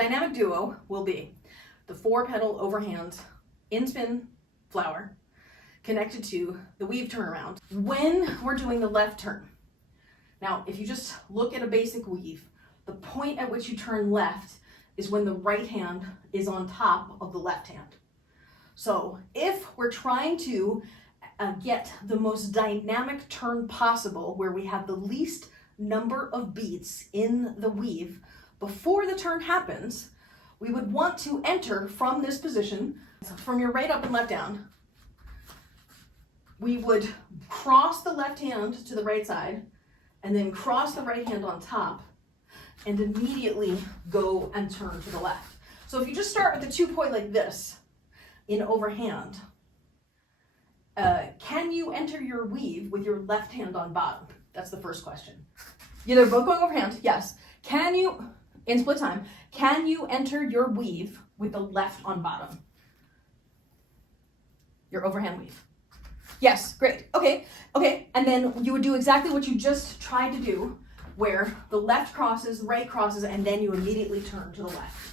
dynamic duo will be the 4-petal overhand inspin flower connected to the weave turnaround when we're doing the left turn. Now, if you just look at a basic weave, the point at which you turn left is when the right hand is on top of the left hand. So if we're trying to get the most dynamic turn possible, where we have the least number of beats in the weave before the turn happens, we would want to enter from this position, from your right up and left down. We would cross the left hand to the right side and then cross the right hand on top and immediately go and turn to the left. So if you just start with the 2 poi like this in overhand, can you enter your weave with your left hand on bottom? That's the first question. Yeah, they're both going overhand, yes. Can you, in split time, can you enter your weave with the left on bottom? Your overhand weave. Yes, great. Okay. And then you would do exactly what you just tried to do, where the left crosses, right crosses, and then you immediately turn to the left.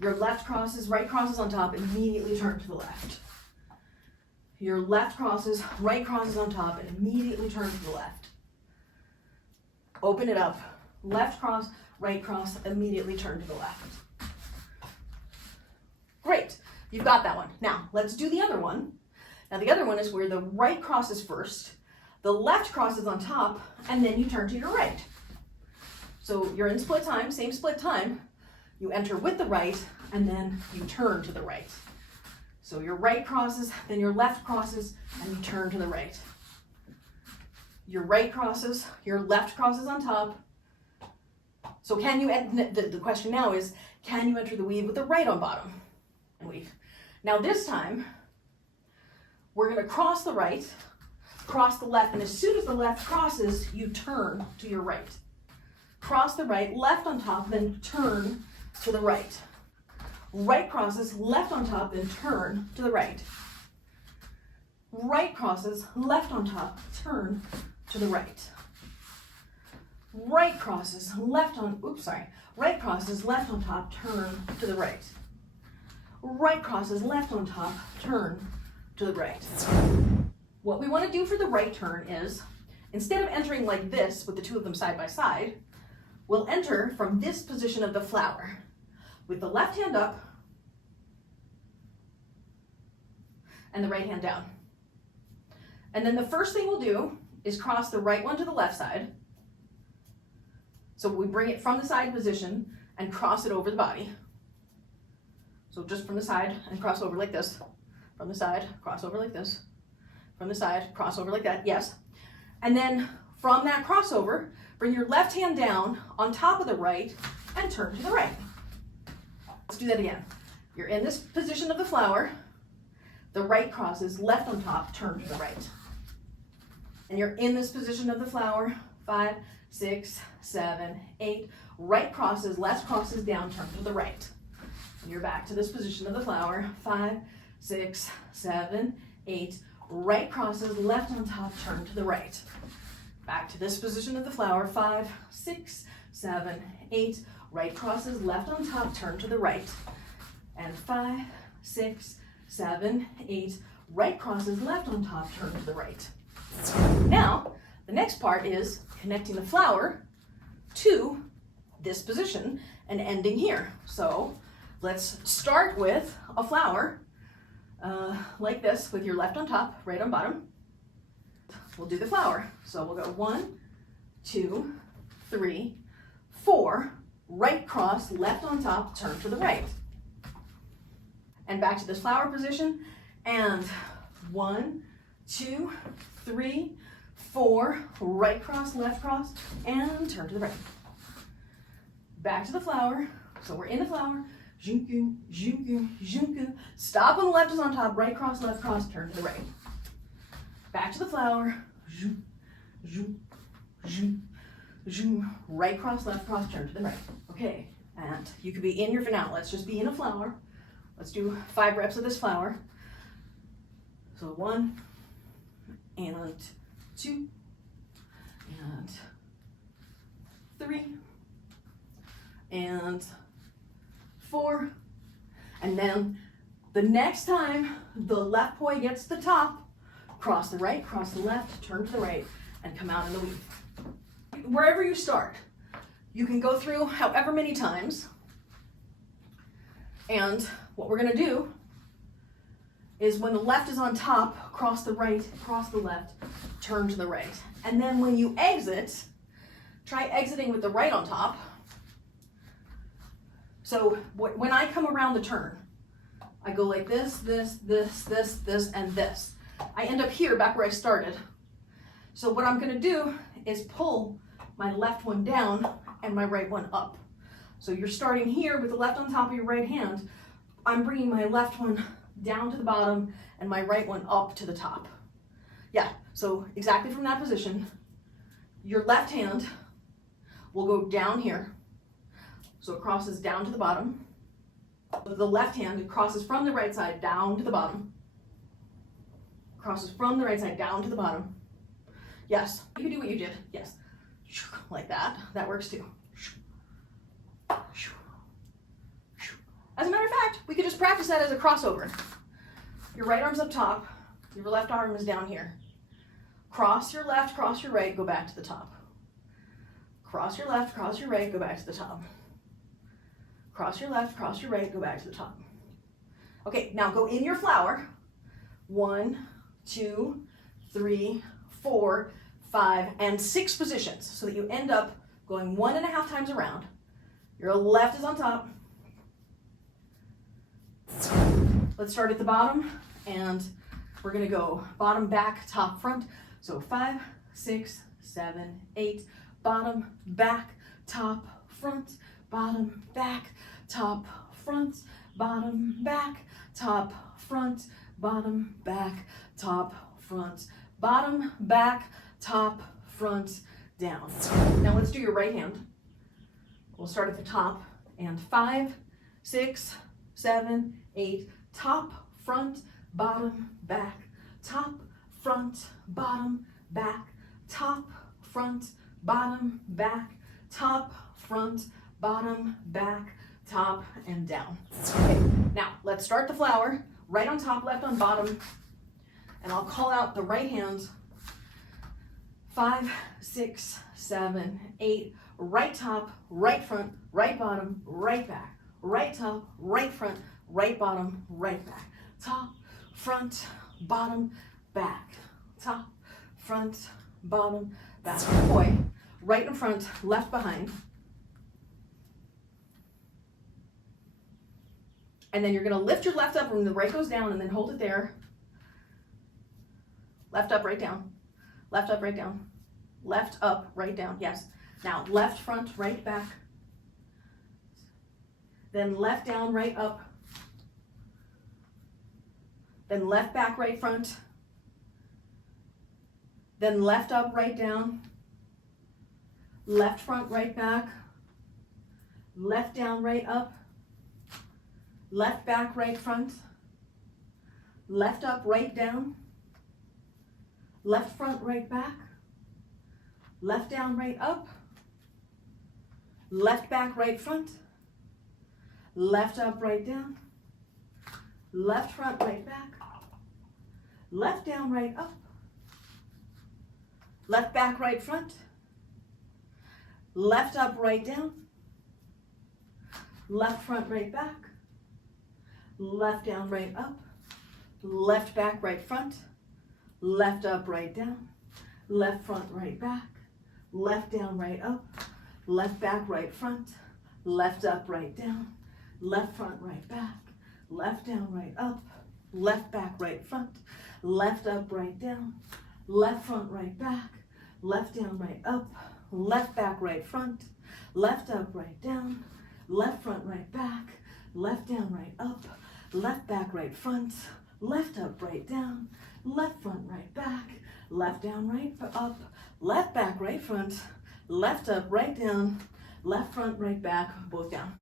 Your left crosses, right crosses on top, immediately turn to the left. Your left crosses, right crosses on top, and immediately turn to the left. Open it up. Left cross, right cross, immediately turn to the left. Great. You've got that one. Now, let's do the other one. Now, the other one is where the right crosses first, the left crosses on top, and then you turn to your right. So you're in split time, same split time. You enter with the right, and then you turn to the right. So your right crosses, then your left crosses, and you turn to the right. Your right crosses, your left crosses on top. So can you, the question now is, can you enter the weave with the right on bottom? Weave. Now this time, we're going to cross the right, cross the left, and as soon as the left crosses, you turn to your right. Cross the right, left on top, then turn to the right. Right crosses, left on top, then turn to the right. Right crosses, left on top, turn to the right. Right crosses, right crosses, left on top, turn to the right. Right crosses, left on top, turn to the right. What we want to do for the right turn is, instead of entering like this with the two of them side by side, we'll enter from this position of the flower with the left hand up and the right hand down. And then the first thing we'll do is cross the right one to the left side. So we bring it from the side position and cross it over the body. So just from the side and cross over like this. From the side, cross over like this. From the side, cross over like that, yes. And then from that crossover, bring your left hand down on top of the right and turn to the right. Let's do that again. You're in this position of the flower. The right crosses, left on top, turn to the right. And you're in this position of the flower, 5, 6, 7, 8. Right crosses, left crosses down, turn to the right. And you're back to this position of the flower, 5, 6, 7, 8. Right crosses, left on top, turn to the right. Back to this position of the flower, 5, 6, 7, 8. Right crosses, left on top, turn to the right. And 5, 6, 7, 8. Right crosses, left on top, turn to the right. Now, the next part is connecting the flower to this position and ending here. So let's start with a flower like this with your left on top, right on bottom. We'll do the flower. So we'll go 1, 2, 3, 4. Right cross, left on top, turn to the right. And back to this flower position. And 1, 2, 3, 4. Right cross, left cross, and turn to the right. Back to the flower. So we're in the flower. Junku, junku, junku. Stop when the left is on top. Right cross, left cross, turn to the right. Back to the flower. Zhu, zhu, zhu, zhu. Right cross, left cross, turn to the right. Okay, and you could be in your finale. Let's just be in a flower. Let's do 5 reps of this flower. So 1, and 2, and 3, and 4. And then the next time the left poi gets to the top, cross the right, cross the left, turn to the right, and come out in the weave. Wherever you start, you can go through however many times. And what we're gonna do is when the left is on top, cross the right, cross the left, turn to the right. And then when you exit, try exiting with the right on top. So when I come around the turn, I go like this, this, this, this, this, and this. I end up here, back where I started. So what I'm gonna do is pull my left one down and my right one up. So you're starting here with the left on top of your right hand. I'm bringing my left one down to the bottom and my right one up to the top. Yeah, so exactly from that position, your left hand will go down here. So it crosses down to the bottom. The left hand, it crosses from the right side down to the bottom. Crosses from the right side down to the bottom. Yes, you can do what you did. Yes, like that. That works too. As a matter of fact, we could just practice that as a crossover. Your right arm's up top, your left arm is down here. Cross your left, cross your right, go back to the top. Cross your left, cross your right, go back to the top. Cross your left, cross your right, go back to the top. Okay, now go in your flower. 1, 2, 3, 4, 5, and 6 positions so that you end up going 1.5 times around. Your left is on top. Let's start at the bottom and we're gonna go bottom, back, top, front. So 5, 6, 7, 8, bottom, back, top, front, bottom, back, top, front, bottom, back, top, front, bottom, back, top, front, bottom, back, top, front, down. Now let's do your right hand. We'll start at the top and 5, 6, 7, 8, top, front, bottom, back, top, front, bottom, back, top, front, bottom, back, top, front, bottom, back, top, and down. Okay, now let's start the flower, right on top, left on bottom, and I'll call out the right hand. 5, 6, 7, 8, right top, right front, right bottom, right back, right top, right front, right bottom, right back, top, front, bottom, back, top, front, bottom, back. Poi, right in front, left behind. And then you're gonna lift your left up when the right goes down and then hold it there. Left up, right down. Left up, right down. Left up, right down, yes. Now left front, right back. Then left down, right up. Then left back, right front. Then left up, right down. Left front, right back. Left down, right up. Left back, right front. Left up, right down. Left front, right back. Left down, right up. Left back, right front. Left up, right down. Left front, right back. Left down, right up. Left back, right front. Left up, right down. Left front, right back. Left down, right up. Left back, right front. Left up, right down. Left front, right back. Left down, right up. Left back, right front. Left up, right down. Left front, right back. Left down, right up. Left back, right front. Left up, right down. Left front, right back. Left down, right up. Left back, right front. Left up, right down. Left front, right back. Left down, right up. Left back, right front. Left up, right down. Left front, right back. Left down, right up. Left back, right front. Left up, right down. Left front, right back, both down.